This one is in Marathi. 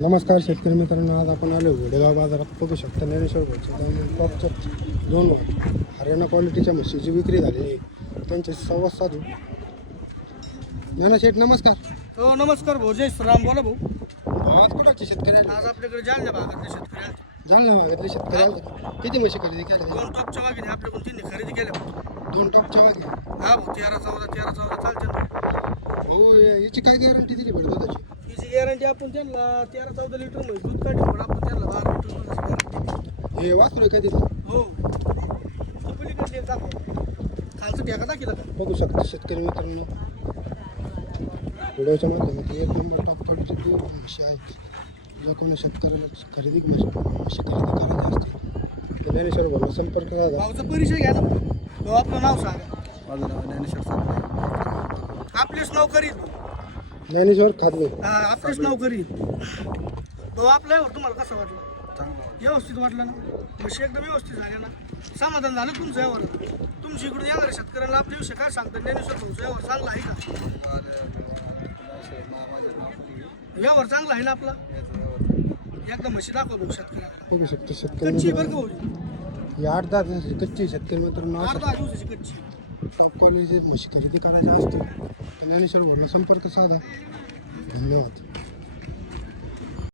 नमस्कार शेतकरी मित्रांनो, आज आपण आलो घोडेगाव बाजारात. बघू शकता ज्ञानेश्वर भाऊच्या टॉपच्या 2 वाट हरियाणा क्वालिटीच्या म्हशीची विक्री झालेली आहे. त्यांचे संवाद साधू. ज्ञानेश्वर नमस्कार. हो नमस्कार भाऊ, जय श्रीराम. बोला भाऊ. आज कुठचे शेतकरी आले? आज आपल्याकडे जालन्या भागातले शेतकरी आले. जालना भागातले शेतकरी आले. किती म्हशी खरेदी केल्या? 2 टॉपच्या वाघिणी आपल्याकडून त्यांनी खरेदी केल्या भाऊ. 2 टॉपच्या वाघे. हा भाऊ, 13-14 चालते ना भाऊ याची काय गॅरंटी दिली भेटतो त्याची? हिची गॅरंटी आपण त्यांना 13-14 लिटर म्हैस दूध काढली, पण आपण त्यांना 12 लिटर दुधाची गॅरंटी. हे वासरू काय दिलं? हो पलीकडली एक दाखव, खालचं ठेका दाखिला का? बघू शकता शेतकरी मित्रांनो, व्हिडिओच्या माध्यमात 1 नंबर टॉप क्वालिटी 2 म्हशी आहेत. जर कोणी शेतकऱ्याला म्हशी खरेदी करायची असते तर ज्ञानेश्वर भाऊला संपर्क साधा. भाऊचा परिचय घ्या ना भाऊ. आपलं नाव सांगा. माझं नाव ज्ञानेश्वर साबळे. आपलेच नाव करीत ज्ञानेश्वर खादवे. हा, आपलेच नाव करीत भाऊ. आपल्यावर तुम्हाला कसं वाटलं? चांगलं व्यवस्थित वाटलं ना? म्हशी एकदम व्यवस्थित झाल्या ना? समाधान झालं तुमचं यावर? तुमच्या इकडून येणाऱ्या शेतकऱ्यांना आपल्या विषय काय सांगतात? ज्ञानेश्वर भाऊचं यावर चांगला आहे का? व्यवहार चांगला आहे ना आपला? एकदम म्हशी दाखव भाऊ शेतकऱ्यांना. बघू शकतो शेतकरी कच्ची बरं का मित्रांनो, भाऊ? ही 8-10 दिवसाची कच्ची शेतकरी मित्रांनो. 8-10 दिवसाची कच्ची. टॉप क्वालिटी म्हशी खरेदी करायची असते तर ज्ञानेश्वर भाऊला संपर्क साधा. धन्यवाद.